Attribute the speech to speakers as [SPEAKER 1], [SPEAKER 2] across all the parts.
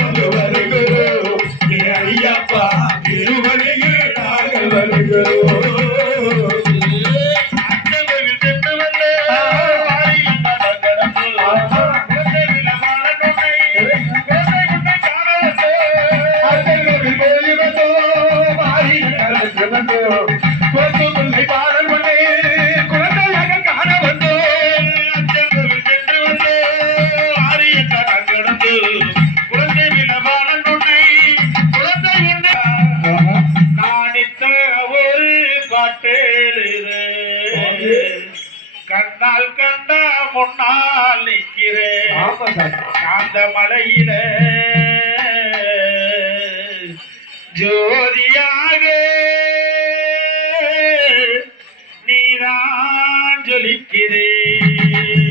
[SPEAKER 1] நாங்கள் வருகிறோம் ஐயப்பா நாங்கள் வருகிறோம்.
[SPEAKER 2] கண்ணால் கண்ட முன்னால் நிற்கிறேன். அந்த மலையில ஜோதியாக நீதான் ஜொலிக்கிறேன்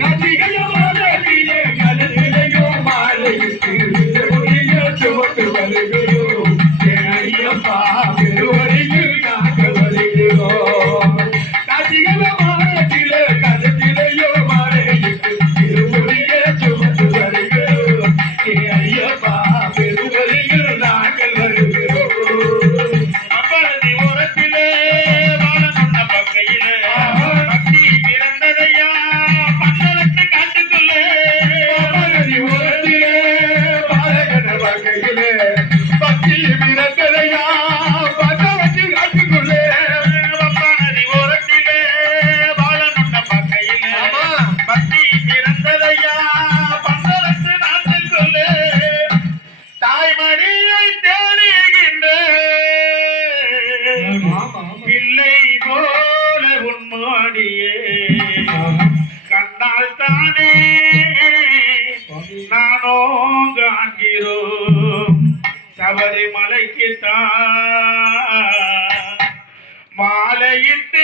[SPEAKER 1] கதிகையோ
[SPEAKER 2] மாலைக்கு சுவட்டு கண்ணியே. கண்ணால் தானே நானோ காண்கிறோம் சபரிமலைக்கு தான் மாலையிட்டு